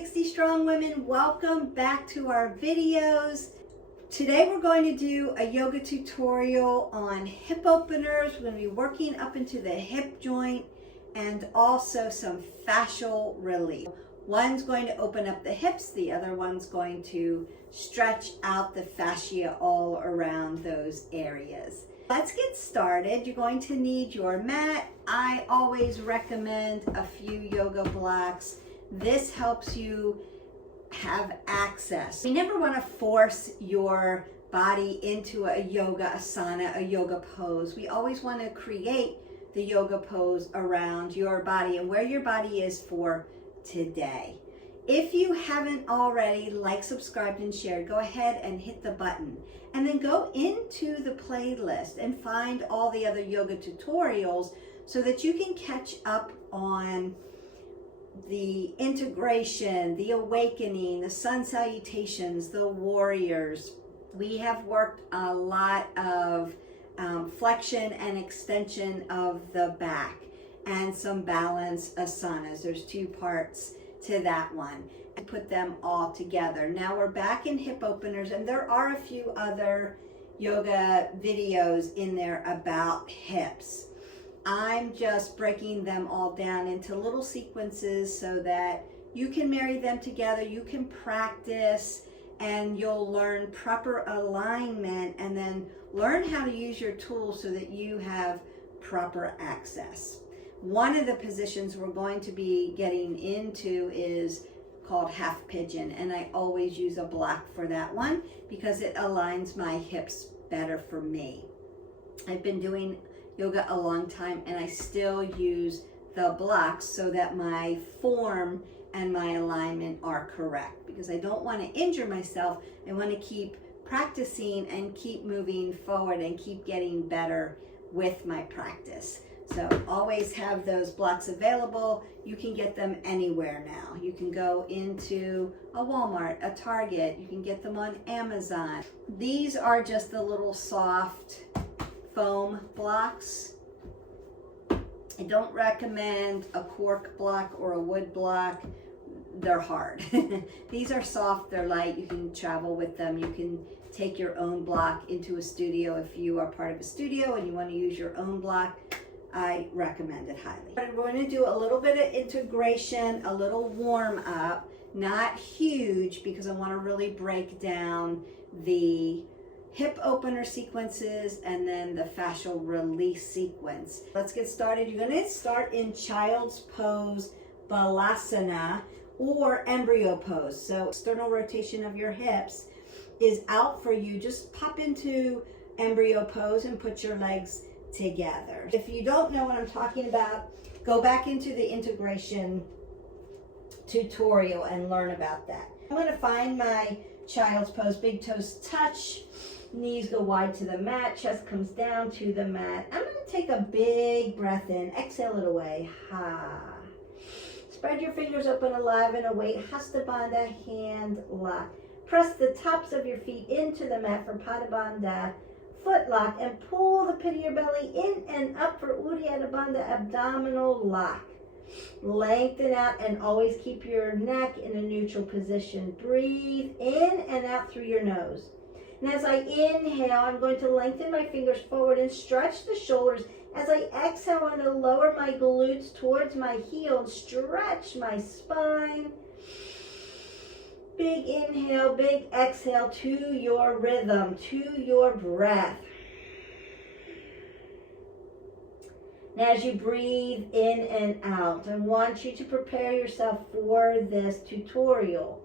360 Strong Women. Welcome back to our videos. Today we're going to do a yoga tutorial on hip openers. We're going to be working up into the hip joint and also some fascial relief. One's going to open up the hips, the other one's going to stretch out the fascia all around those areas. Let's get started. You're going to need your mat. I always recommend a few yoga blocks. This helps you have access. You never want to force your body into a yoga asana, a yoga pose. We always want to create the yoga pose around your body and where your body is for today. If you haven't already liked, subscribed, and shared, go ahead and hit the button. And then go into the playlist and find all the other yoga tutorials so that you can catch up on the integration, the awakening, the sun salutations, the warriors. We have worked a lot of flexion and extension of the back and some balance asanas. There's two parts to that one. And put them all together. Now we're back in hip openers, and there are a few other yoga videos in there about hips. I'm just breaking them all down into little sequences so that you can marry them together, you can practice, and you'll learn proper alignment and then learn how to use your tools so that you have proper access. One of the positions we're going to be getting into is called half pigeon, and I always use a block for that one because it aligns my hips better for me. I've been doing yoga a long time and I still use the blocks so that my form and my alignment are correct because I don't want to injure myself. I want to keep practicing and keep moving forward and keep getting better with my practice. So always have those blocks available. You can get them anywhere now. You can go into a Walmart, a Target. You can get them on Amazon. These are just the little soft foam blocks. I don't recommend a cork block or a wood block. They're hard. These are soft, they're light. You can travel with them. You can take your own block into a studio if you are part of a studio and you want to use your own block. I recommend it highly. We're going to do a little bit of integration, a little warm up, not huge because I want to really break down the hip opener sequences and then the fascial release sequence. Let's get started. You're going to start in child's pose, balasana, or embryo pose. So external rotation of your hips is out for you. Just pop into embryo pose and put your legs together. If you don't know what I'm talking about, go back into the integration tutorial and learn about that. I'm going to find my child's pose. Big toes touch, knees go wide to the mat, chest comes down to the mat. I'm going to take a big breath in, exhale it away. Ha. Spread your fingers open, alive and awake. Hasta Bandha, hand lock. Press the tops of your feet into the mat for Pada Bandha, foot lock, and pull the pit of your belly in and up for Uddiyana Bandha, abdominal lock. Lengthen out and always keep your neck in a neutral position. Breathe in and out through your nose. And as I inhale, I'm going to lengthen my fingers forward and stretch the shoulders. As I exhale, I'm going to lower my glutes towards my heels, stretch my spine. Big inhale, big exhale to your rhythm, to your breath. And as you breathe in and out, I want you to prepare yourself for this tutorial.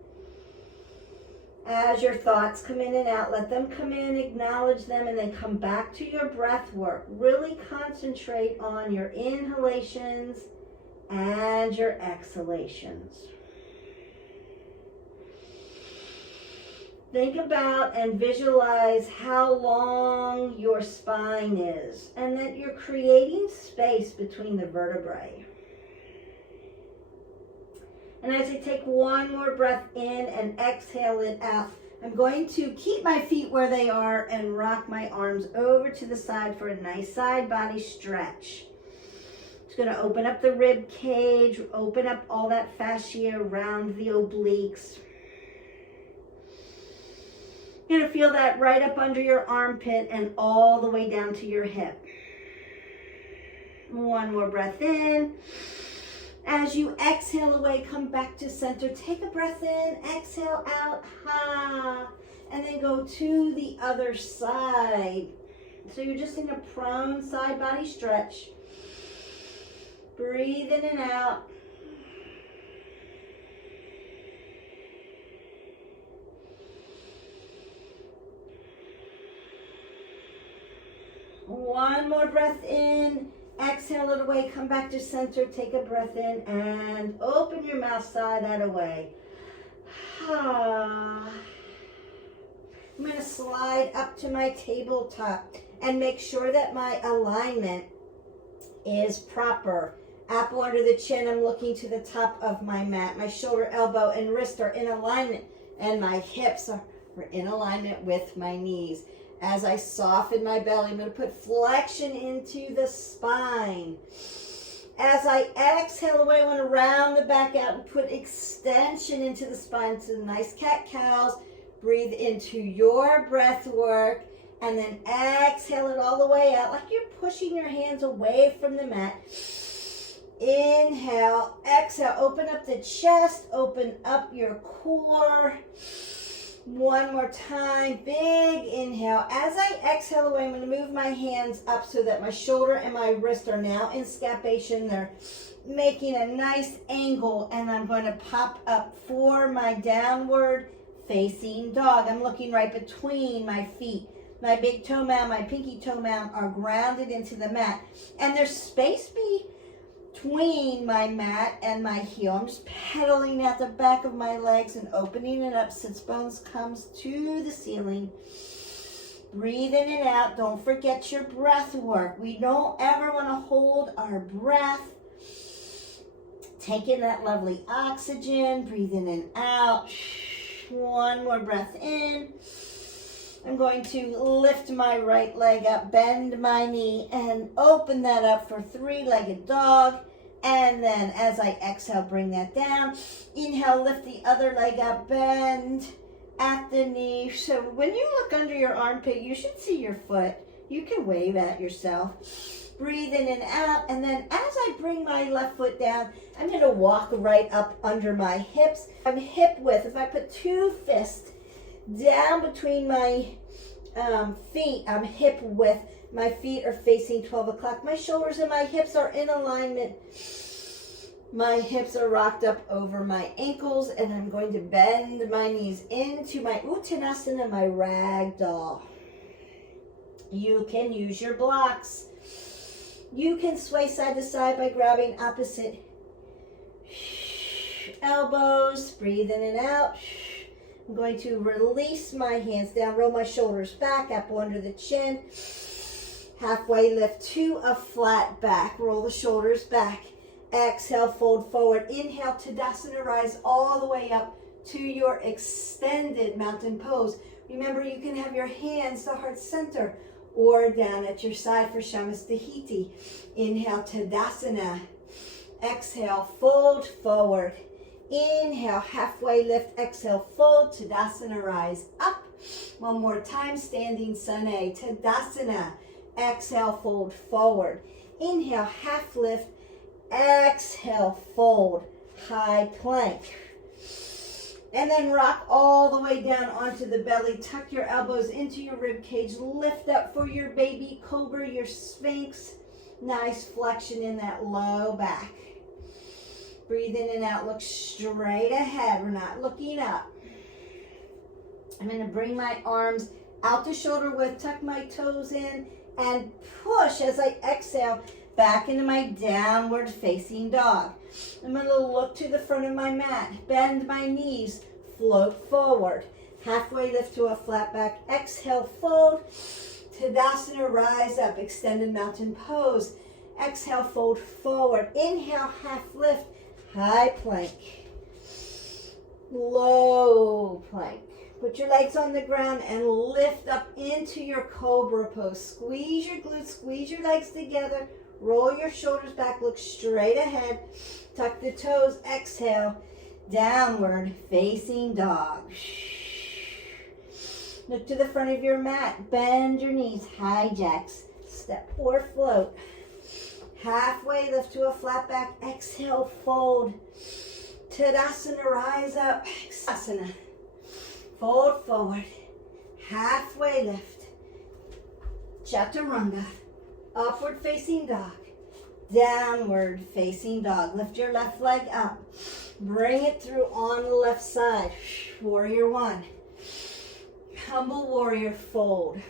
As your thoughts come in and out, let them come in, acknowledge them, and then come back to your breath work. Really concentrate on your inhalations and your exhalations. Think about and visualize how long your spine is and that you're creating space between the vertebrae. And as I take one more breath in and exhale it out, I'm going to keep my feet where they are and rock my arms over to the side for a nice side body stretch. It's going to open up the rib cage, open up all that fascia around the obliques. You're going to feel that right up under your armpit and all the way down to your hip. One more breath in. As you exhale away, come back to center. Take a breath in, exhale out, ha, and then go to the other side. So you're just in a prone side body stretch. Breathe in and out. One more breath in. Exhale it away, come back to center, take a breath in, and open your mouth, sigh that away. I'm going to slide up to my tabletop and make sure that my alignment is proper. Apple under the chin, I'm looking to the top of my mat. My shoulder, elbow, and wrist are in alignment, and my hips are in alignment with my knees. As I soften my belly, I'm going to put flexion into the spine. As I exhale away, I want to round the back out and put extension into the spine. So nice cat-cows. Breathe into your breath work. And then exhale it all the way out like you're pushing your hands away from the mat. Inhale, exhale, open up the chest, open up your core. One more time, big inhale. As I exhale away, I'm going to move my hands up so that my shoulder and my wrist are now in scapation. They're making a nice angle, and I'm going to pop up for my downward facing dog. I'm looking right between my feet. My big toe mound, my pinky toe mound are grounded into the mat, and there's space between my mat and my heel. I'm just pedaling at the back of my legs and opening it up. Sits bones comes to the ceiling. Breathe in and out. Don't forget your breath work. We don't ever want to hold our breath. Take in that lovely oxygen. Breathe in and out. One more breath in. I'm going to lift my right leg up, bend my knee, and open that up for three-legged dog. And then as I exhale, bring that down. Inhale, lift the other leg up, bend at the knee. So when you look under your armpit, you should see your foot. You can wave at yourself. Breathe in and out. And then as I bring my left foot down, I'm going to walk right up under my hips. I'm hip width. If I put two fists down between my feet, I'm hip width. My feet are facing 12 o'clock. My shoulders and my hips are in alignment. My hips are rocked up over my ankles, and I'm going to bend my knees into my Uttanasana, my ragdoll. You can use your blocks. You can sway side to side by grabbing opposite elbows. Breathe in and out. I'm going to release my hands down, roll my shoulders back, apple under the chin. Halfway lift to a flat back. Roll the shoulders back. Exhale, fold forward. Inhale, Tadasana, rise all the way up to your extended mountain pose. Remember, you can have your hands to heart center or down at your side for Shamastahiti. Inhale, Tadasana. Exhale, fold forward. Inhale, halfway lift. Exhale, fold. Tadasana, rise up. One more time, standing Sane. Tadasana. Exhale, fold forward. Inhale, half lift. Exhale, fold. High plank. And then rock all the way down onto the belly. Tuck your elbows into your rib cage. Lift up for your baby cobra, your sphinx. Nice flexion in that low back. Breathe in and out. Look straight ahead. We're not looking up. I'm going to bring my arms out to shoulder width. Tuck my toes in and push as I exhale back into my downward facing dog. I'm going to look to the front of my mat. Bend my knees. Float forward. Halfway lift to a flat back. Exhale, fold. Tadasana, rise up. Extended mountain pose. Exhale, fold forward. Inhale, half lift. High plank. Low plank. Put your legs on the ground and lift up into your cobra pose. Squeeze your glutes, squeeze your legs together. Roll your shoulders back, look straight ahead. Tuck the toes, exhale. Downward facing dog. Look to the front of your mat. Bend your knees, high jacks. Step or float. Halfway lift to a flat back. Exhale, fold. Tadasana, rise up. Asana. Fold forward. Halfway lift. Chaturanga. Upward facing dog. Downward facing dog. Lift your left leg up. Bring it through on the left side. Warrior one. Humble warrior, fold.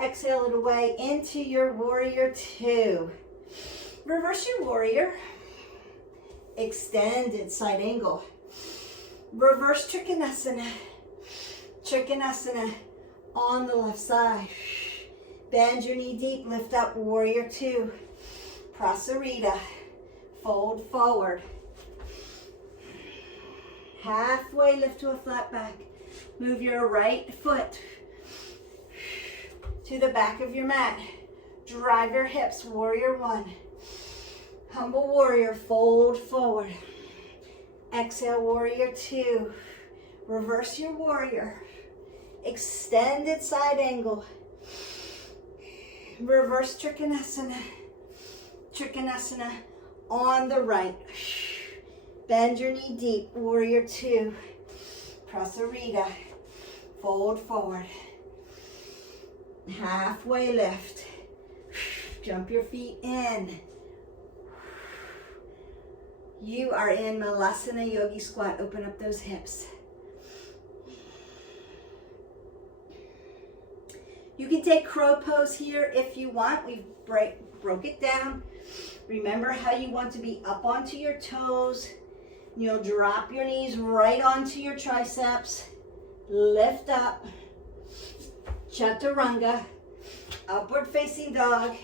Exhale it away into your warrior two. Reverse your warrior. Extended side angle. Reverse Trikonasana. Trikonasana on the left side. Bend your knee deep, lift up, warrior two. Prasarita, fold forward. Halfway lift to a flat back. Move your right foot to the back of your mat. Drive your hips, warrior one. Humble warrior, fold forward. Exhale, warrior two. Reverse your warrior. Extended side angle. Reverse Trikonasana. Trikonasana on the right. Bend your knee deep, warrior two. Prasarita, fold forward. Halfway lift. Jump your feet in. You are in Malasana Yogi Squat. Open up those hips. You can take crow pose here if you want. We broke it down. Remember how you want to be up onto your toes. You'll drop your knees right onto your triceps. Lift up. Chaturanga. Upward facing dog.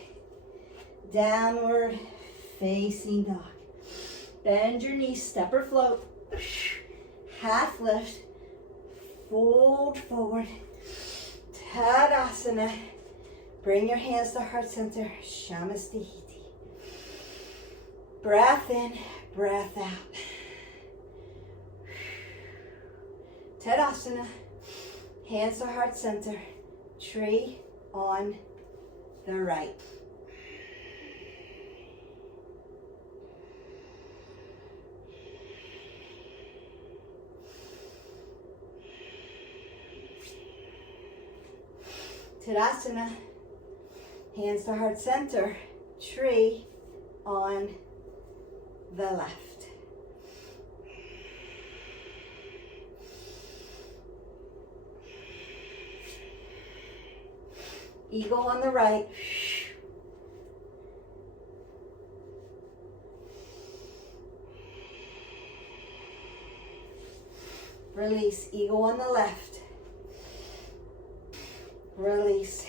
Downward facing dog. Bend your knees, step or float. Half lift. Fold forward. Tadasana. Bring your hands to heart center. Shamastihiti. Breath in, breath out. Tadasana. Hands to heart center. Tree on the right. Tadasana, hands to heart center, tree on the left. Eagle on the right. Release, eagle on the left. Release.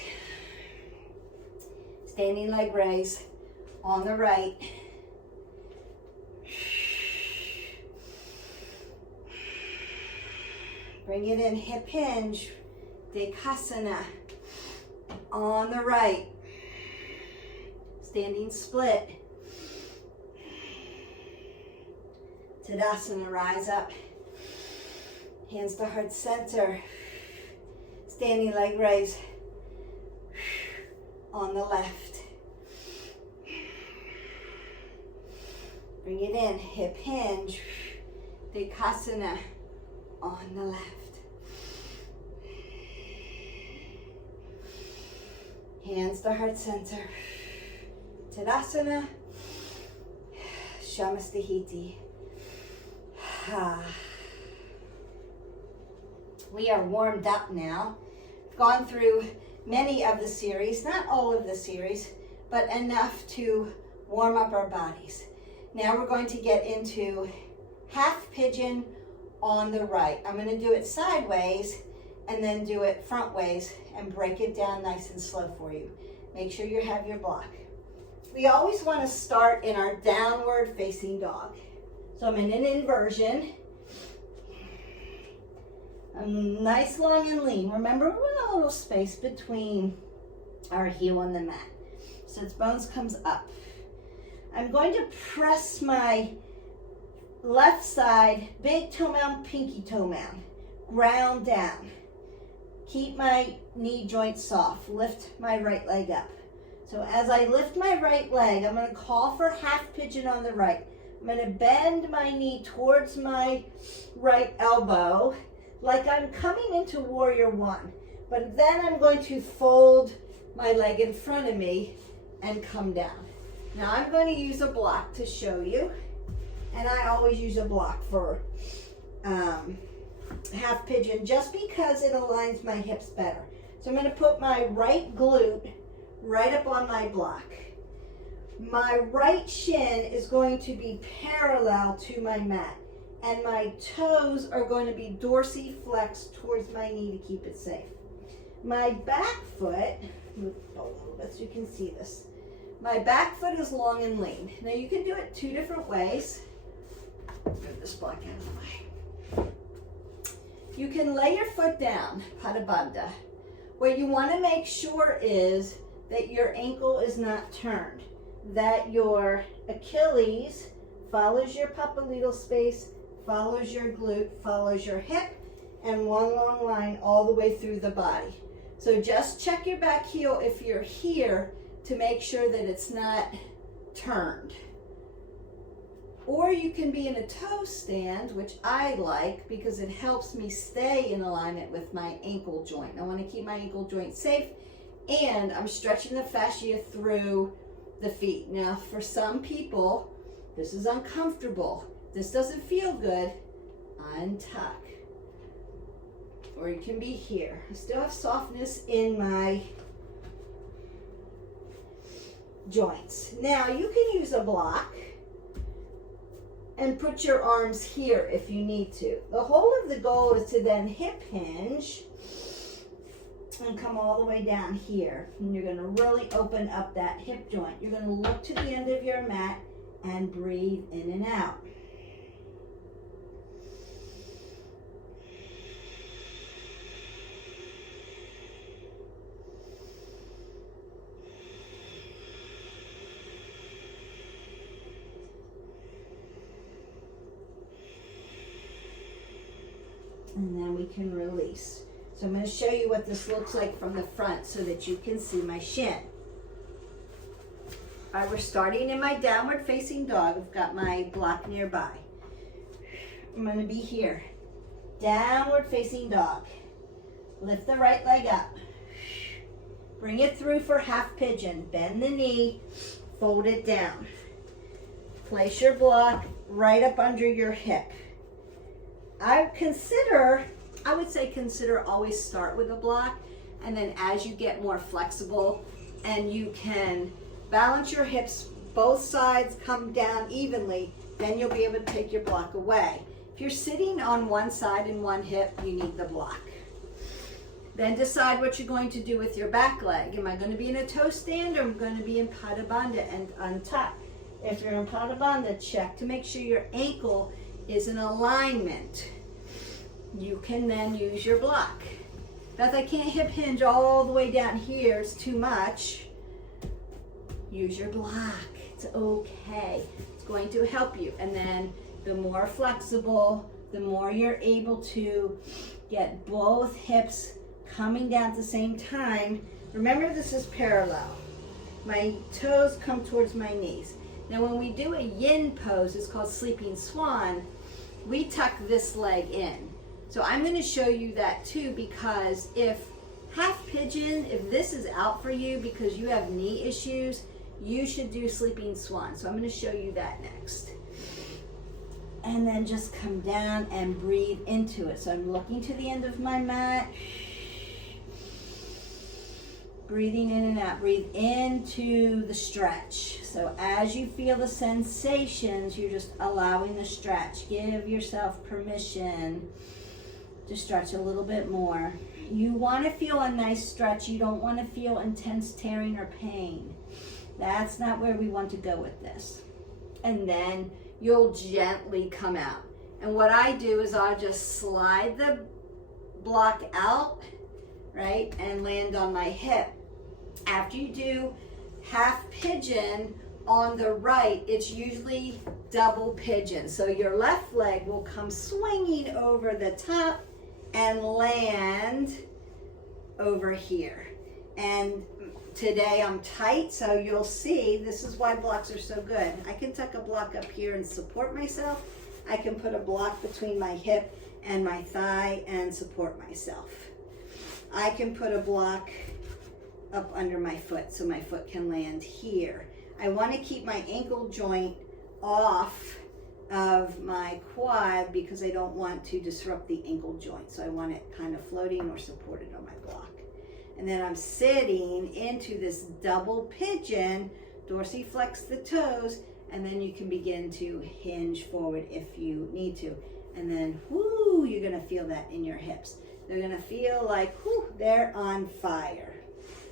Standing leg raise on the right. Bring it in, hip hinge. Dekasana on the right. Standing split. Tadasana, rise up. Hands to heart center. Standing leg raise on the left. Bring it in, hip hinge, Dekasana on the left. Hands to heart center. Tadasana, Shamastihiti. We are warmed up now. Gone through many of the series, not all of the series, but enough to warm up our bodies. Now we're going to get into half pigeon on the right. I'm going to do it sideways and then do it front ways and break it down nice and slow for you. Make sure you have your block. We always want to start in our downward facing dog. So I'm in an inversion. Nice, long, and lean. Remember, we want a little space between our heel and the mat. Sits bones comes up. I'm going to press my left side, big toe mound, pinky toe mound. Ground down. Keep my knee joint soft. Lift my right leg up. So as I lift my right leg, I'm going to call for half pigeon on the right. I'm going to bend my knee towards my right elbow like I'm coming into warrior one. But then I'm going to fold my leg in front of me and come down. Now I'm going to use a block to show you. And I always use a block for half pigeon just because it aligns my hips better. So I'm going to put my right glute right up on my block. My right shin is going to be parallel to my mat, and my toes are going to be dorsiflexed towards my knee to keep it safe. My back foot, move a little bit so you can see this. My back foot is long and lean. Now you can do it two different ways. Move this block out of the way. You can lay your foot down, Pada Bandha. What you want to make sure is that your ankle is not turned, that your Achilles follows your papilledal space, follows your glute, follows your hip, and one long line all the way through the body. So just check your back heel if you're here to make sure that it's not turned. Or you can be in a toe stand, which I like because it helps me stay in alignment with my ankle joint. I want to keep my ankle joint safe, and I'm stretching the fascia through the feet. Now, for some people, this is uncomfortable. This doesn't feel good. Untuck. Or you can be here. I still have softness in my joints. Now, you can use a block and put your arms here if you need to. The whole of the goal is to then hip hinge and come all the way down here. And you're going to really open up that hip joint. You're going to look to the end of your mat and breathe in and out. And then we can release. So I'm going to show you what this looks like from the front so that you can see my shin. All right, we're starting in my downward facing dog. I've got my block nearby. I'm going to be here. Downward facing dog. Lift the right leg up. Bring it through for half pigeon. Bend the knee, fold it down. Place your block right up under your hip. I would say consider always start with a block, and then as you get more flexible and you can balance your hips, both sides come down evenly, then you'll be able to take your block away. If you're sitting on one side and one hip, you need the block. Then decide what you're going to do with your back leg. Am I going to be in a toe stand, or am I going to be in Pada Bandha and untuck? If you're in Pada Bandha, check to make sure your ankle is in alignment. You can then use your block. Beth, I can't hip hinge all the way down here. It's too much. Use your block. It's okay. It's going to help you. And then the more flexible, the more you're able to get both hips coming down at the same time. Remember, this is parallel. My toes come towards my knees. Now, when we do a yin pose, it's called sleeping swan, we tuck this leg in. So I'm going to show you that too, because if half pigeon, if this is out for you because you have knee issues, you should do sleeping swan. So I'm going to show you that next. And then just come down and breathe into it. So I'm looking to the end of my mat. Breathing in and out. Breathe into the stretch. So as you feel the sensations, you're just allowing the stretch. Give yourself permission to stretch a little bit more. You want to feel a nice stretch. You don't want to feel intense tearing or pain. That's not where we want to go with this. And then you'll gently come out. And what I do is I'll just slide the block out, right, and land on my hip. After you do half pigeon on the right, it's usually double pigeon. So your left leg will come swinging over the top and land over here. And today I'm tight, so you'll see this is why blocks are so good. I can tuck a block up here and support myself. I can put a block between my hip and my thigh and support myself. I can put a block up under my foot so my foot can land here. I want to keep my ankle joint off of my quad because I don't want to disrupt the ankle joint. So I want it kind of floating or supported on my block. And then I'm sitting into this double pigeon, dorsiflex the toes, and then you can begin to hinge forward if you need to. And then, whoo, you're gonna feel that in your hips. They're gonna feel like, whoo, they're on fire.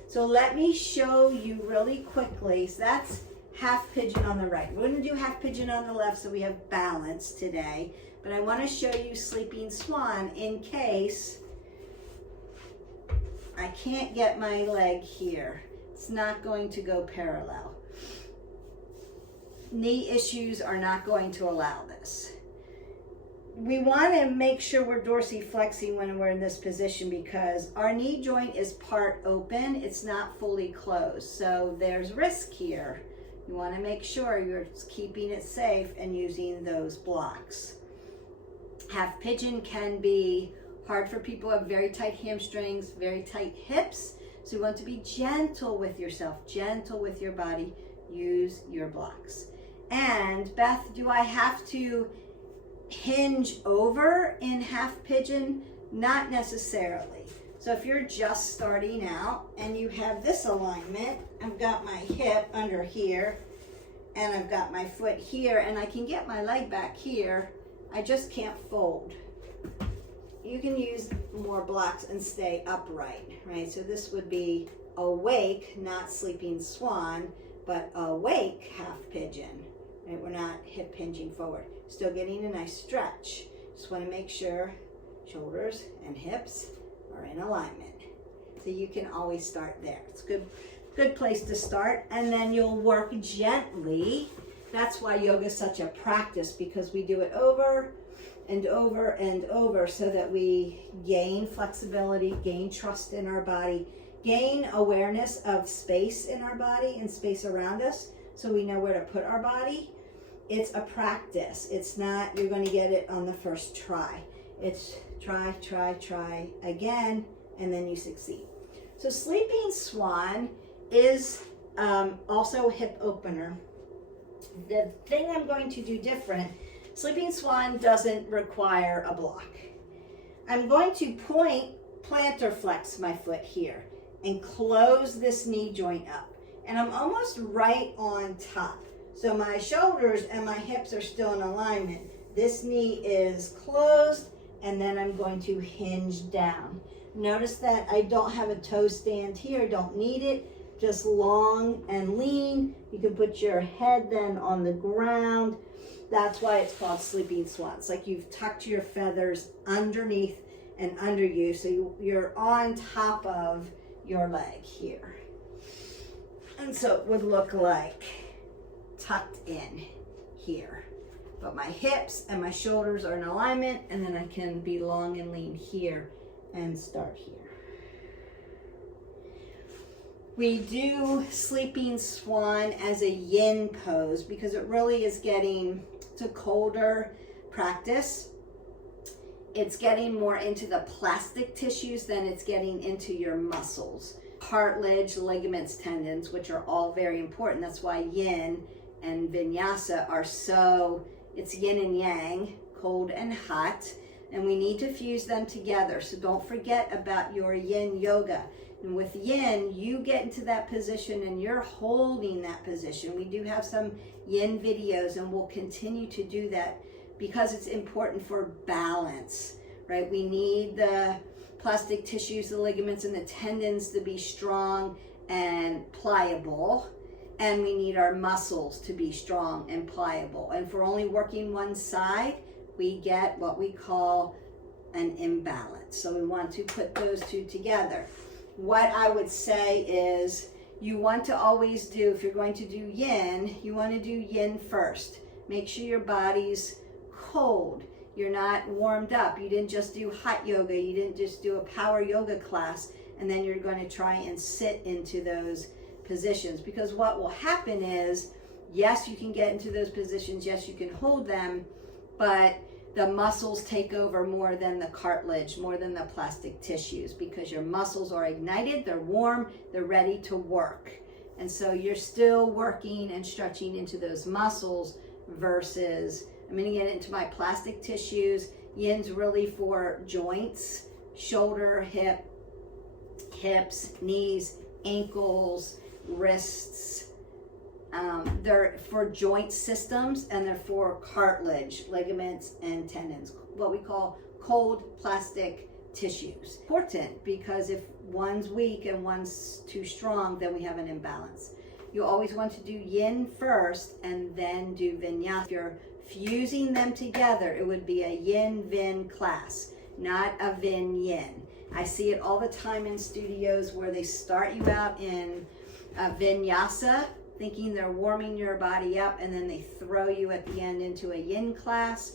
So let me show you really quickly. So that's half pigeon on the right. We're gonna do half pigeon on the left so we have balance today. But I wanna show you sleeping swan in case I can't get my leg here. It's not going to go parallel. Knee issues are not going to allow this. We want to make sure we're dorsiflexing when we're in this position because our knee joint is part open. It's not fully closed. So there's risk here. You want to make sure you're keeping it safe and using those blocks. Half pigeon can be hard for people who have very tight hamstrings, very tight hips. So you want to be gentle with yourself, gentle with your body. Use your blocks. And Beth, do I have to hinge over in half pigeon? Not necessarily. So if you're just starting out and you have this alignment, I've got my hip under here and I've got my foot here and I can get my leg back here, I just can't fold. You can use more blocks and stay upright, right? So this would be awake, not sleeping swan, but awake half pigeon. Right? We're not hip hinging forward. Still getting a nice stretch. Just want to make sure shoulders and hips are in alignment. So you can always start there. It's a good place to start. And then you'll work gently. That's why yoga is such a practice, because we do it over and over and over so that we gain flexibility, gain trust in our body, gain awareness of space in our body and space around us so we know where to put our body. It's a practice. It's not you're going to get it on the first try. It's try, try, try again, and then you succeed. So sleeping swan is also a hip opener. The thing I'm going to do different, sleeping swan doesn't require a block. I'm going to plantar flex my foot here and close this knee joint up. And I'm almost right on top. So my shoulders and my hips are still in alignment. This knee is closed, and then I'm going to hinge down. Notice that I don't have a toe stand here, don't need it, just long and lean. You can put your head then on the ground. That's why it's called sleeping swan. It's like you've tucked your feathers underneath and under you, so you're on top of your leg here. And so it would look like tucked in here. But my hips and my shoulders are in alignment, and then I can be long and lean here and start here. We do sleeping swan as a yin pose because it really is getting to colder practice. It's getting more into the plastic tissues than it's getting into your muscles. Cartilage, ligaments, tendons, which are all very important. That's why yin and vinyasa are so, it's yin and yang, cold and hot, and we need to fuse them together. So don't forget about your yin yoga. And with yin, you get into that position and you're holding that position. We do have some yin videos and we'll continue to do that because it's important for balance, right? We need the plastic tissues, the ligaments, and the tendons to be strong and pliable. And we need our muscles to be strong and pliable. And if we're only working one side, we get what we call an imbalance. So we want to put those two together. What I would say is You want to always do, if you're going to do yin, you want to do yin first. Make sure your body's cold. You're not warmed up. You didn't just do hot yoga. You didn't just do a power yoga class, and then you're going to try and sit into those positions. Because what will happen is, yes, you can get into those positions. Yes, you can hold them, but the muscles take over more than the cartilage, more than the plastic tissues, because your muscles are ignited, they're warm, they're ready to work. And so you're still working and stretching into those muscles versus, I'm going to get into my plastic tissues. Yin's really for joints, shoulder, hips, knees, ankles, wrists. They're for joint systems, and they're for cartilage, ligaments, and tendons, what we call cold plastic tissues. Important, because if one's weak and one's too strong, then we have an imbalance. You always want to do yin first and then do vinyasa. If you're fusing them together, it would be a yin vin class, not a vin yin. I see it all the time in studios where they start you out in vinyasa, thinking they're warming your body up, and then they throw you at the end into a yin class.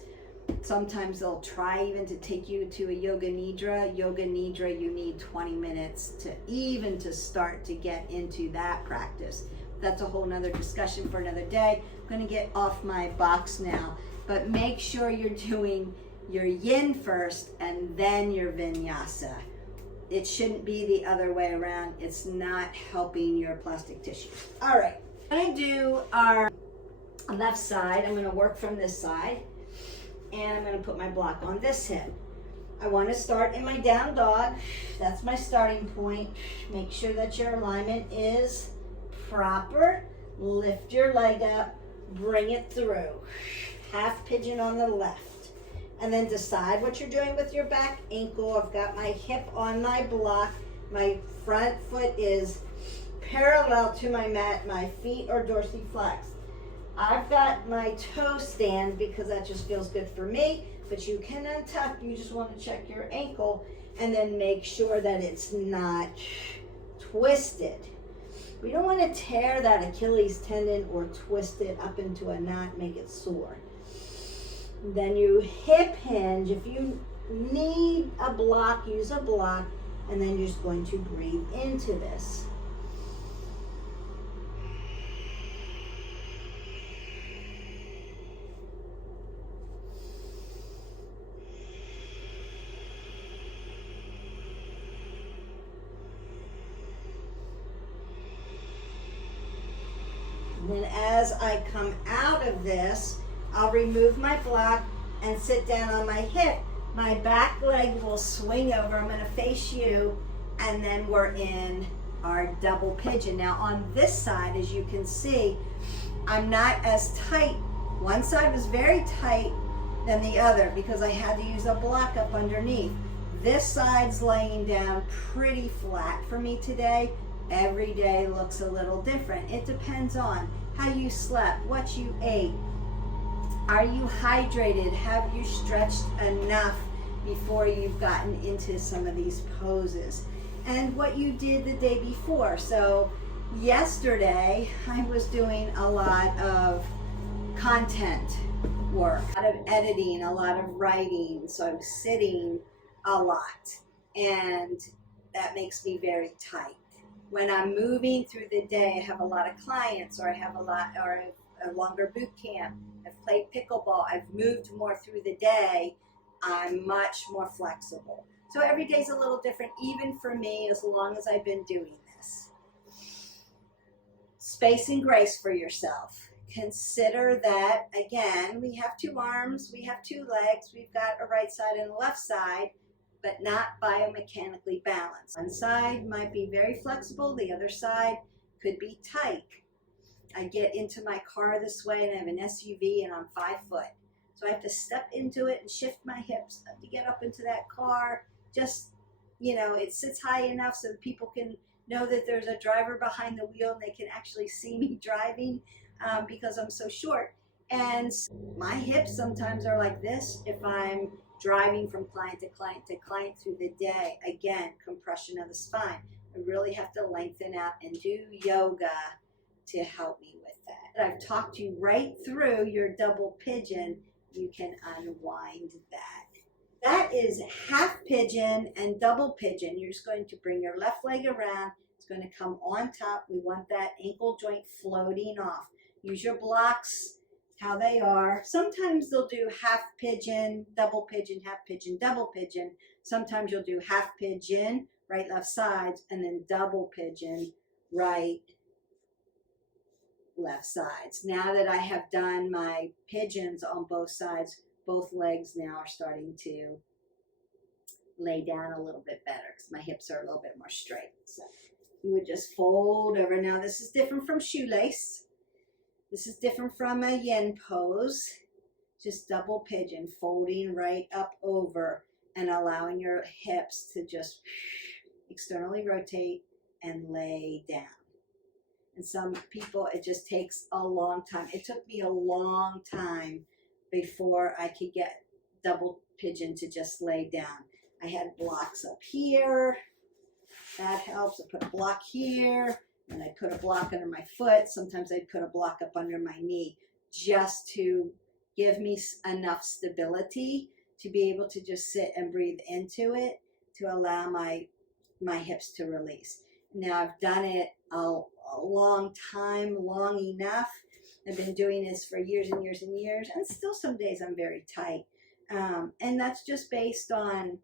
Sometimes they'll try even to take you to a yoga nidra. Yoga nidra, you need 20 minutes to start to get into that practice. That's a whole nother discussion for another day. I'm going to get off my box now, but make sure you're doing your yin first and then your vinyasa. It shouldn't be the other way around. It's not helping your plastic tissue. All right, I'm going to do our left side. I'm going to work from this side, and I'm going to put my block on this hip. I want to start in my down dog. That's my starting point. Make sure that your alignment is proper. Lift your leg up, bring it through. Half pigeon on the left. And then decide what you're doing with your back ankle. I've got my hip on my block. My front foot is parallel to my mat. My feet are dorsiflexed. I've got my toe stand because that just feels good for me, but you can untuck. You just want to check your ankle and then make sure that it's not twisted. We don't want to tear that Achilles tendon or twist it up into a knot, make it sore. Then you hip hinge. If you need a block, use a block, and then you're just going to breathe into this. And then as I come out of this, I'll remove my block and sit down on my hip. My back leg will swing over. I'm going to face you, and then we're in our double pigeon. Now on this side, as you can see, I'm not as tight. One side was very tight than the other because I had to use a block up underneath. This side's laying down pretty flat for me today. Every day looks a little different. It depends on how you slept, what you ate. Are you hydrated? Have you stretched enough before you've gotten into some of these poses? And what you did the day before. So yesterday I was doing a lot of content work, a lot of editing, a lot of writing. So I'm sitting a lot, and that makes me very tight. When I'm moving through the day, I have a lot of clients, or I have a longer boot camp. I've played pickleball. I've moved more through the day. I'm much more flexible. So every day's a little different, even for me, as long as I've been doing this. Space and grace for yourself. Consider that, again, we have two arms, we have two legs, we've got a right side and a left side, but not biomechanically balanced. One side might be very flexible, the other side could be tight. I get into my car this way, and I have an SUV, and I'm 5 foot. So I have to step into it and shift my hips to get up into that car. Just, it sits high enough so that people can know that there's a driver behind the wheel and they can actually see me driving because I'm so short. And my hips sometimes are like this if I'm driving from client to client to client through the day. Again, compression of the spine. I really have to lengthen out and do yoga to help me with that. I've talked you right through your double pigeon. You can unwind that. That is half pigeon and double pigeon. You're just going to bring your left leg around. It's going to come on top. We want that ankle joint floating off. Use your blocks how they are. Sometimes they'll do half pigeon, double pigeon, half pigeon, double pigeon. Sometimes you'll do half pigeon, right, left sides, and then double pigeon, right, left sides. Now that I have done my pigeons on both sides, both legs now are starting to lay down a little bit better because my hips are a little bit more straight. So you would just fold over. Now this is different from shoelace. This is different from a yin pose. Just double pigeon, folding right up over and allowing your hips to just externally rotate and lay down. And some people, it just takes a long time. It took me a long time before I could get double pigeon to just lay down. I had blocks up here. That helps. I put a block here, and I put a block under my foot. Sometimes I'd put a block up under my knee just to give me enough stability to be able to just sit and breathe into it to allow my hips to release. Now I've done it a long time, long enough. I've been doing this for years and years and years, and still some days I'm very tight. And that's just based on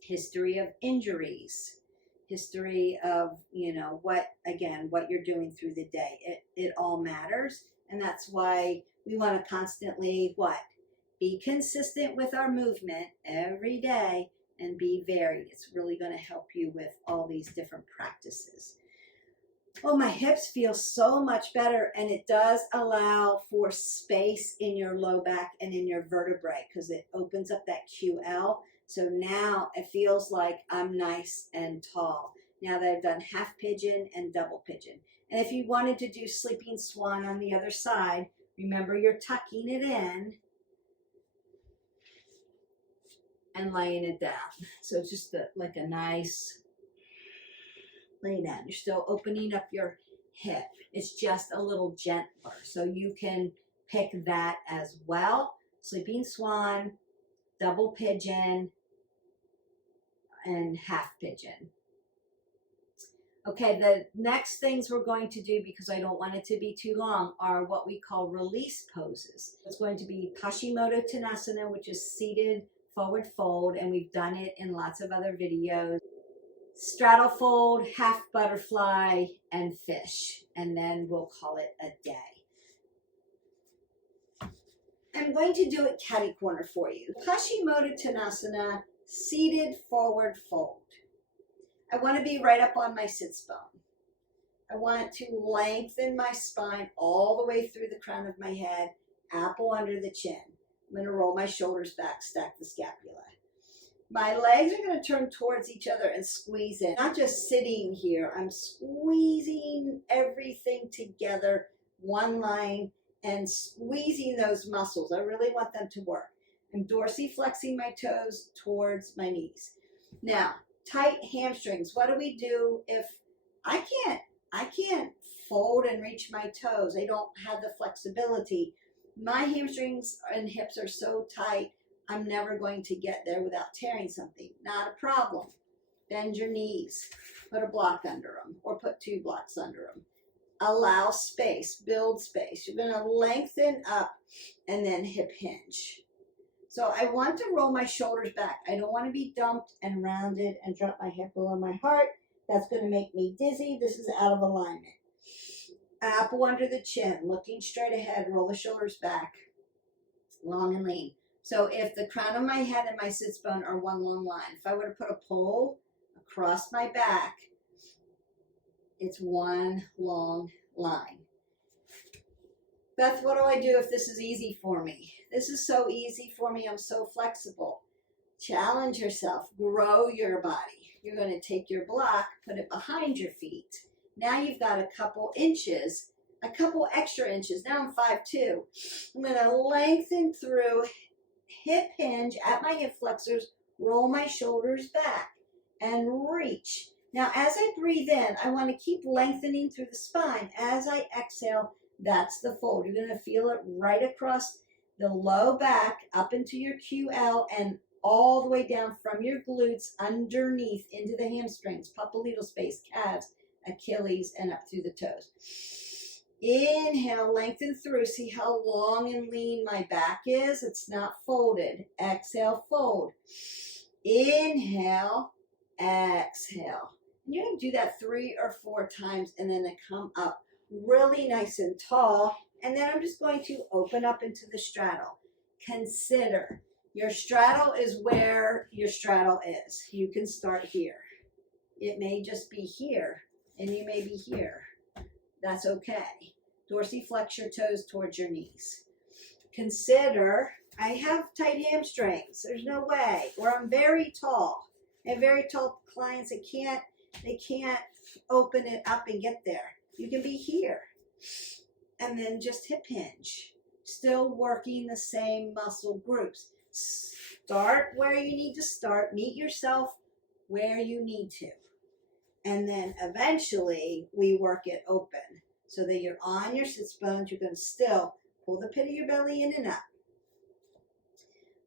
history of injuries, history of, what you're doing through the day. It all matters. And that's why we want to constantly, be consistent with our movement every day and be varied. It's really going to help you with all these different practices. Oh, my hips feel so much better, and it does allow for space in your low back and in your vertebrae because it opens up that QL. So now it feels like I'm nice and tall now that I've done half pigeon and double pigeon. And if you wanted to do sleeping swan on the other side, remember you're tucking it in and laying it down. So it's just like a nice lay down. You're still opening up your hip. It's just a little gentler. So you can pick that as well. Sleeping swan, double pigeon, and half pigeon. Okay, the next things we're going to do, because I don't want it to be too long, are what we call release poses. It's going to be Paschimottanasana, which is seated forward fold, and we've done it in lots of other videos. Straddle fold, half butterfly, and fish, and then we'll call it a day. I'm going to do it catty corner for you. Paschimottanasana, seated forward fold. I want to be right up on my sits bone. I want to lengthen my spine all the way through the crown of my head, apple under the chin. I'm going to roll my shoulders back, stack the scapula. My legs are going to turn towards each other and squeeze in. Not just sitting here, I'm squeezing everything together, one line, and squeezing those muscles. I really want them to work. I'm dorsiflexing my toes towards my knees. Now, tight hamstrings. What do we do if I can't fold and reach my toes? I don't have the flexibility. My hamstrings and hips are so tight, I'm never going to get there without tearing something. Not a problem. Bend your knees. Put a block under them, or put 2 blocks under them. Allow space. Build space. You're going to lengthen up and then hip hinge. So I want to roll my shoulders back. I don't want to be dumped and rounded and drop my hip below my heart. That's going to make me dizzy. This is out of alignment. Apple under the chin, looking straight ahead. Roll the shoulders back, long and lean. So if the crown of my head and my sits bone are one long line, if I were to put a pole across my back, it's one long line. Beth, what do I do if this is easy for me? This is so easy for me. I'm so flexible. Challenge yourself. Grow your body. You're going to take your block, put it behind your feet. Now you've got a couple inches, a couple extra inches. Now I'm 5'2". I'm going to lengthen through, hip hinge at my hip flexors, roll my shoulders back, and reach. Now, as I breathe in, I want to keep lengthening through the spine. As I exhale, that's the fold. You're going to feel it right across the low back, up into your QL, and all the way down from your glutes underneath into the hamstrings, popliteal space, calves, Achilles, and up through the toes. Inhale, lengthen through. See how long and lean my back is? It's not folded. Exhale, fold. Inhale, exhale. And you're going to do that 3 or 4 times, and then they come up really nice and tall. And then I'm just going to open up into the straddle. Consider your straddle is where your straddle is. You can start here. It may just be here, and you may be here. That's okay. Dorsiflex your toes towards your knees. Consider, I have tight hamstrings. There's no way. Or I'm very tall. I have very tall clients that they can't open it up and get there. You can be here. And then just hip hinge. Still working the same muscle groups. Start where you need to start. Meet yourself where you need to. And then eventually we work it open so that you're on your sits bones. You're going to still pull the pit of your belly in and up.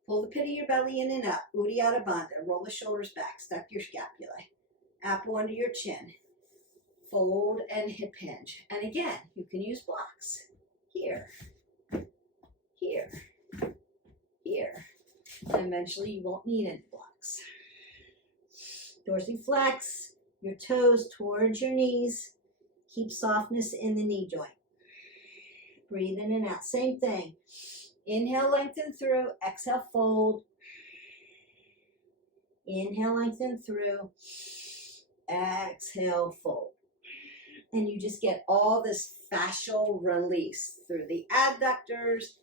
Pull the pit of your belly in and up. Uddiyana Bandha. Roll the shoulders back. Stuck your scapulae. Apple under your chin. Fold and hip hinge. And again, you can use blocks. Here. Here. Here. And eventually you won't need any blocks. Dorsiflex your toes towards your knees. Keep softness in the knee joint. Breathe in and out. Same thing. Inhale, lengthen through. Exhale, fold. Inhale, lengthen through. Exhale, fold. And you just get all this fascial release through the abductors,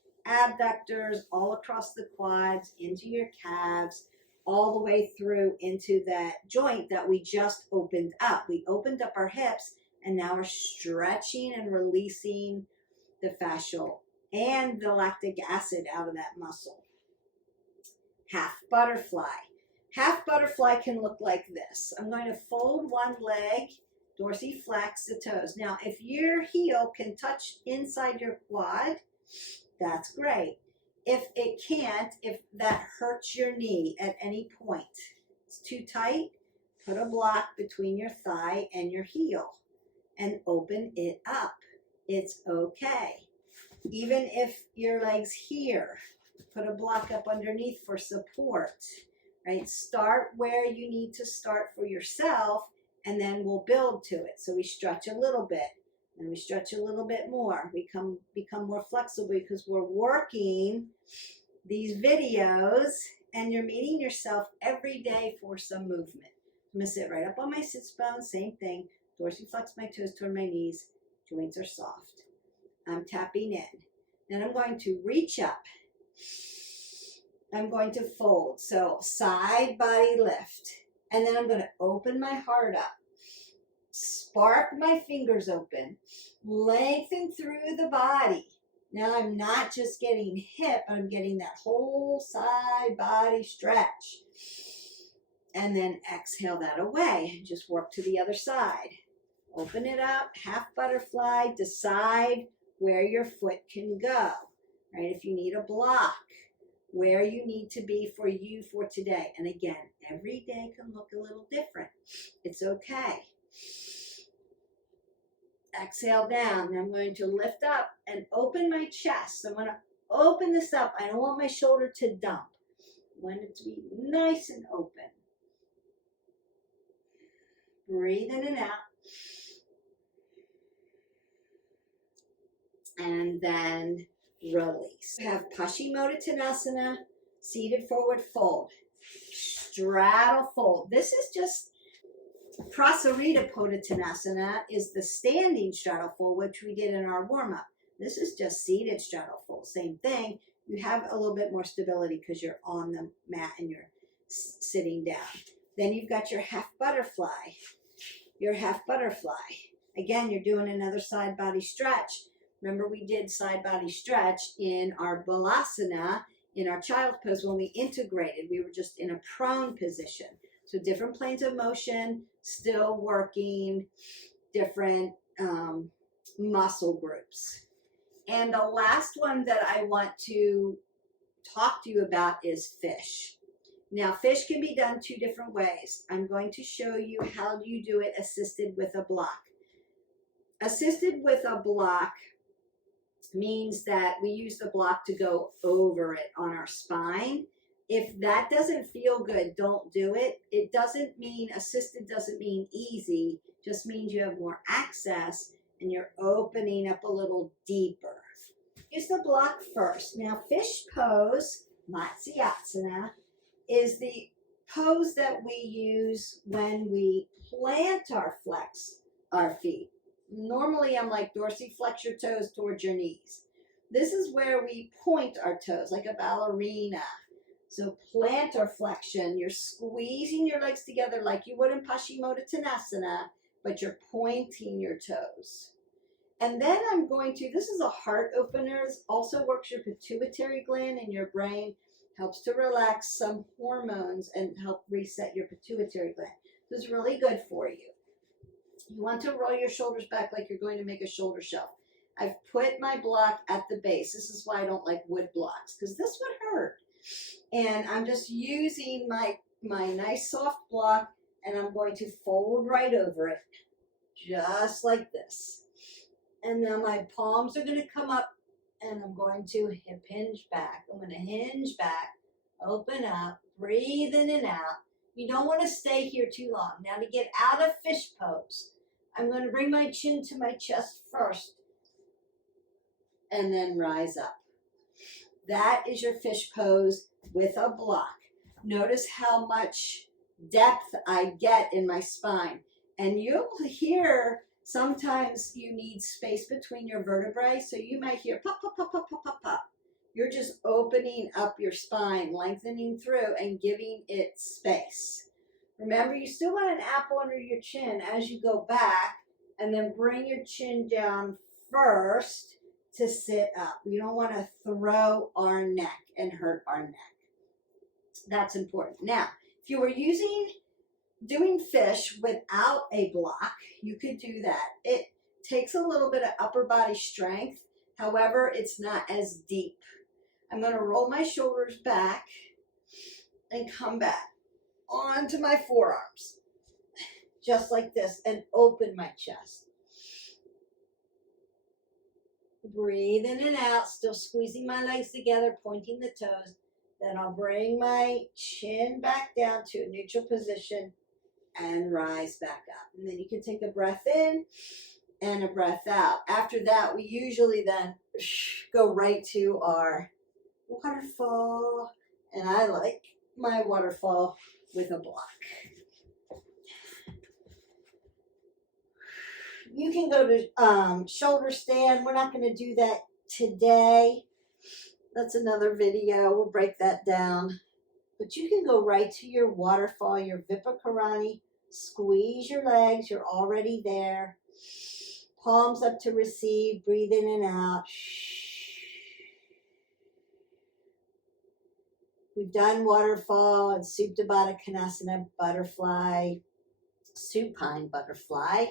all across the quads, into your calves, all the way through into that joint that we just opened up. We opened up our hips, and now we're stretching and releasing the fascial and the lactic acid out of that muscle. Half butterfly. Half butterfly can look like this. I'm going to fold one leg, dorsiflex the toes. Now, if your heel can touch inside your quad, that's great. If it can't, if that hurts your knee at any point, it's too tight, put a block between your thigh and your heel and open it up. It's okay. Even if your leg's here, put a block up underneath for support, right? Start where you need to start for yourself, and then we'll build to it. So we stretch a little bit, and we stretch a little bit more. We become more flexible because we're working these videos, and you're meeting yourself every day for some movement. I'm going to sit right up on my sits bones, same thing. Dorsiflex my toes toward my knees. Joints are soft. I'm tapping in. Then I'm going to reach up. I'm going to fold. So side body lift. And then I'm going to open my heart up. Spark my fingers open. Lengthen through the body. Now I'm not just getting hip, I'm getting that whole side body stretch. And then exhale that away. Just work to the other side. Open it up, half butterfly, decide where your foot can go, right? If you need a block, where you need to be for you for today. And again, every day can look a little different. It's okay. Exhale down. And I'm going to lift up and open my chest. So I'm going to open this up. I don't want my shoulder to dump. I want it to be nice and open. Breathe in and out. And then release. We have Paschimottanasana, seated forward fold, straddle fold. This is just Prasarita Pottanasana is the standing straddle fold, which we did in our warm-up. This is just seated straddle fold. Same thing. You have a little bit more stability because you're on the mat and you're sitting down. Then you've got your half butterfly. Your half butterfly. Again, you're doing another side body stretch. Remember, we did side body stretch in our balasana, in our child's pose when we integrated. We were just in a prone position. So different planes of motion, still working different muscle groups. And the last one that I want to talk to you about is fish. Now, fish can be done two different ways. I'm going to show you how you do it assisted with a block. Assisted with a block means that we use the block to go over it on our spine. If that doesn't feel good, don't do it. It doesn't mean, assisted doesn't mean easy, just means you have more access and you're opening up a little deeper. Use the block first. Now, fish pose, Matsyasana, is the pose that we use when we plant our feet. Normally, I'm like dorsiflex your toes towards your knees. This is where we point our toes like a ballerina. So plantar flexion, you're squeezing your legs together like you would in Paschimottanasana, but you're pointing your toes. And then I'm going to, this is a heart opener. This also works your pituitary gland in your brain, helps to relax some hormones and help reset your pituitary gland. This is really good for you. You want to roll your shoulders back like you're going to make a shoulder shelf. I've put my block at the base. This is why I don't like wood blocks, because this would hurt. And I'm just using my nice soft block, and I'm going to fold right over it, just like this. And now my palms are going to come up, and I'm going to hip hinge back. I'm going to hinge back, open up, breathe in and out. You don't want to stay here too long. Now to get out of fish pose, I'm going to bring my chin to my chest first, and then rise up. That is your fish pose with a block. Notice how much depth I get in my spine. And you'll hear sometimes you need space between your vertebrae, so you might hear pop, pop, pop, pop, pop, pop, pop. You're just opening up your spine, lengthening through and giving it space. Remember, you still want an apple under your chin as you go back, and then bring your chin down first to sit up. We don't want to throw our neck and hurt our neck. That's important. Now, if you were doing fish without a block, you could do that. It takes a little bit of upper body strength. However, it's not as deep. I'm going to roll my shoulders back and come back onto my forearms, just like this, and open my chest. Breathe in and out, still squeezing my legs together, pointing the toes. Then I'll bring my chin back down to a neutral position and rise back up. And then you can take a breath in and a breath out. After that, we usually then go right to our waterfall. And I like my waterfall with a block. You can go to shoulder stand. We're not going to do that today. That's another video. We'll break that down. But you can go right to your waterfall, your Vipakarani. Squeeze your legs. You're already there. Palms up to receive. Breathe in and out. We've done waterfall and Supta Baddha Konasana, butterfly, supine butterfly.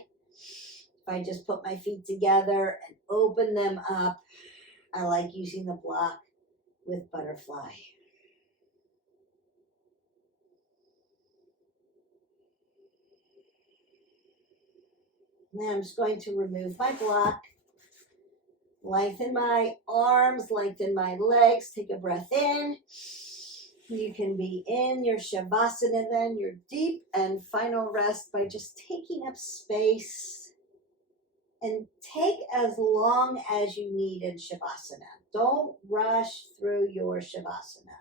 If I just put my feet together and open them up, I like using the block with butterfly. Now I'm just going to remove my block, lengthen my arms, lengthen my legs, take a breath in. You can be in your Shavasana then, your deep and final rest by just taking up space. And take as long as you need in Shavasana. Don't rush through your Shavasana.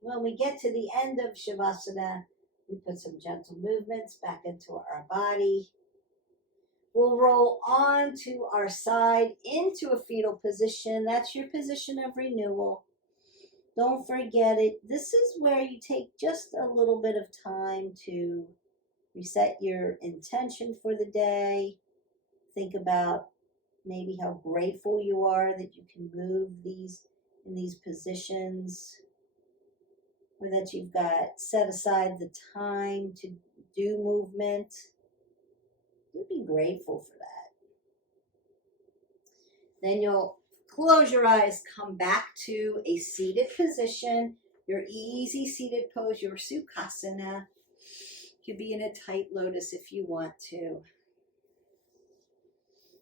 When we get to the end of Shavasana, we put some gentle movements back into our body. We'll roll on to our side into a fetal position. That's your position of renewal. Don't forget it. This is where you take just a little bit of time to reset your intention for the day. Think about maybe how grateful you are that you can move in these positions. or that you've got set aside the time to do movement. You'll be grateful for that. Then you'll close your eyes, come back to a seated position, your easy seated pose, your Sukhasana. You could be in a tight lotus if you want to.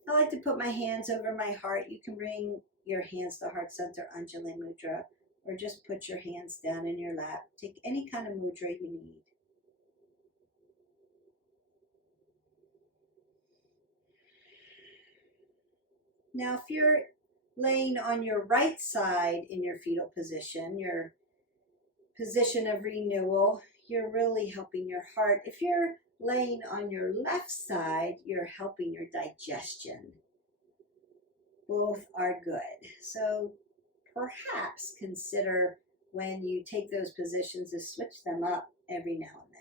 I like to put my hands over my heart. You can bring your hands to heart center, Anjali Mudra, or just put your hands down in your lap. Take any kind of mudra you need. Now, if you're laying on your right side in your fetal position, your position of renewal, you're really helping your heart. If you're laying on your left side, you're helping your digestion. Both are good. So perhaps consider when you take those positions to switch them up every now and then.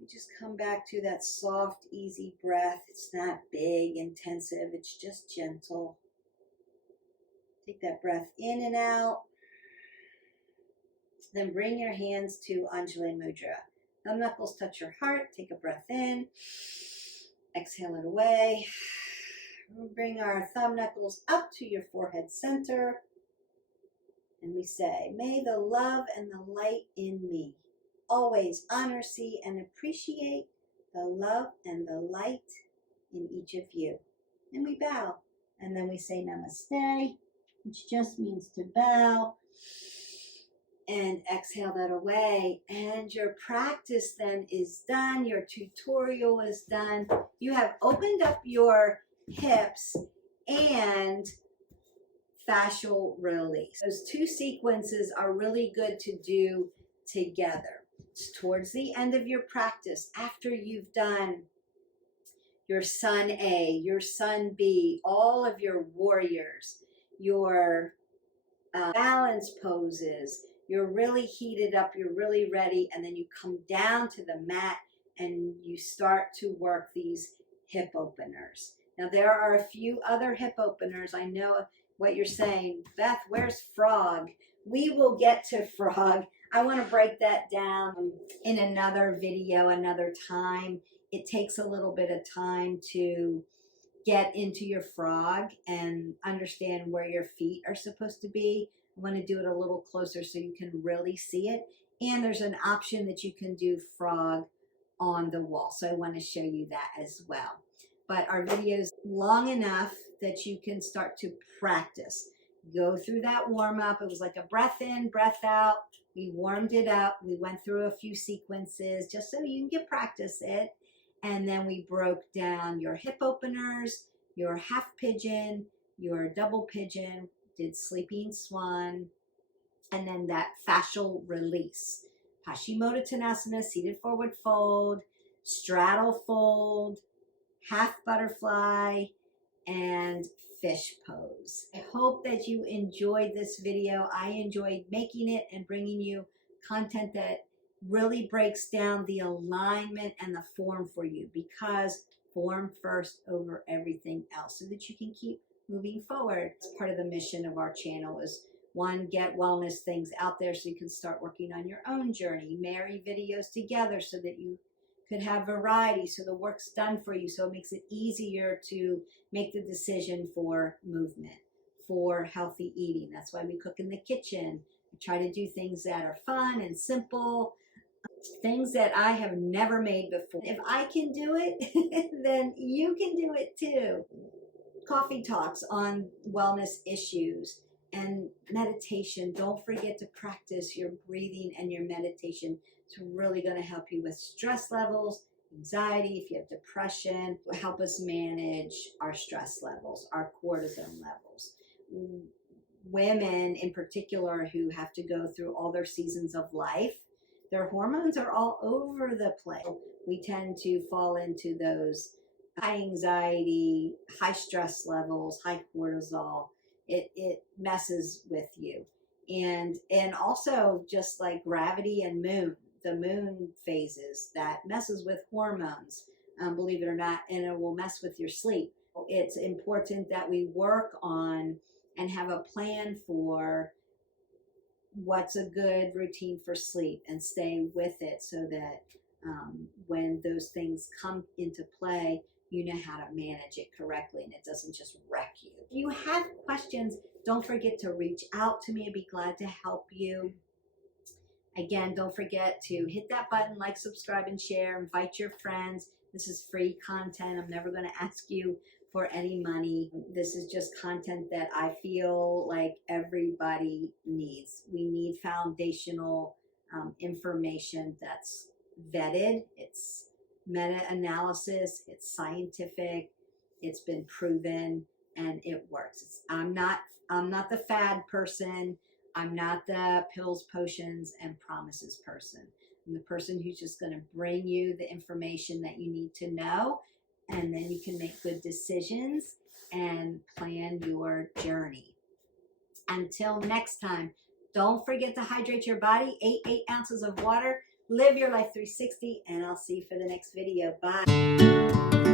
You just come back to that soft, easy breath. It's not big, intensive. It's just gentle. Take that breath in and out. Then bring your hands to Anjali Mudra. Thumb knuckles touch your heart. Take a breath in. Exhale it away. We'll bring our thumb knuckles up to your forehead center. And we say, may the love and the light in me always honor, see, and appreciate the love and the light in each of you. And we bow. And then we say namaste, which just means to bow. And exhale that away. And your practice then is done. Your tutorial is done. You have opened up your hips and fascial release. Those two sequences are really good to do together. It's towards the end of your practice, after you've done your Sun A, your Sun B, all of your warriors, your balance poses. You're really heated up, you're really ready, and then you come down to the mat and you start to work these hip openers. Now, there are a few other hip openers. I know what you're saying. Beth, where's frog? We will get to frog. I want to break that down in another video, another time. It takes a little bit of time to get into your frog and understand where your feet are supposed to be. I want to do it a little closer so you can really see it. And there's an option that you can do frog on the wall. So I want to show you that as well. But our video is long enough that you can start to practice. Go through that warm up. It was like a breath in, breath out. We warmed it up. We went through a few sequences just so you can get practice it. And then we broke down your hip openers, your half pigeon, your double pigeon, did sleeping swan, and then that fascial release. Paschimottanasana, seated forward fold, straddle fold, half butterfly, and fish pose. I hope that you enjoyed this video. I enjoyed making it and bringing you content that really breaks down the alignment and the form for you, because form first over everything else so that you can keep moving forward. It's part of the mission of our channel is, one, get wellness things out there so you can start working on your own journey, marry videos together so that you could have variety, so the work's done for you, so it makes it easier to make the decision for movement, for healthy eating. That's why we cook in the kitchen. We try to do things that are fun and simple, things that I have never made before. If I can do it, then you can do it too. Coffee talks on wellness issues and meditation. Don't forget to practice your breathing and your meditation. It's really going to help you with stress levels, anxiety, if you have depression, help us manage our stress levels, our cortisone levels. Women in particular who have to go through all their seasons of life, their hormones are all over the place. We tend to fall into those high anxiety, high stress levels, high cortisol. It messes with you. And also just like gravity and moon, the moon phases, that messes with hormones, believe it or not, and it will mess with your sleep. It's important that we work on and have a plan for what's a good routine for sleep and stay with it so that when those things come into play, you know how to manage it correctly and it doesn't just wreck you. If you have questions, don't forget to reach out to me. I'd be glad to help you. Again, don't forget to hit that button, like, subscribe, and share. Invite your friends. This is free content. I'm never going to ask you for any money. This is just content that I feel like everybody needs. We need foundational information that's vetted. It's meta-analysis. It's scientific. It's been proven, and it works. I'm not the fad person. I'm not the pills, potions, and promises person. I'm the person who's just going to bring you the information that you need to know, and then you can make good decisions and plan your journey. Until next time, don't forget to hydrate your body. 8 ounces of water. Live your life 360, and I'll see you for the next video. Bye.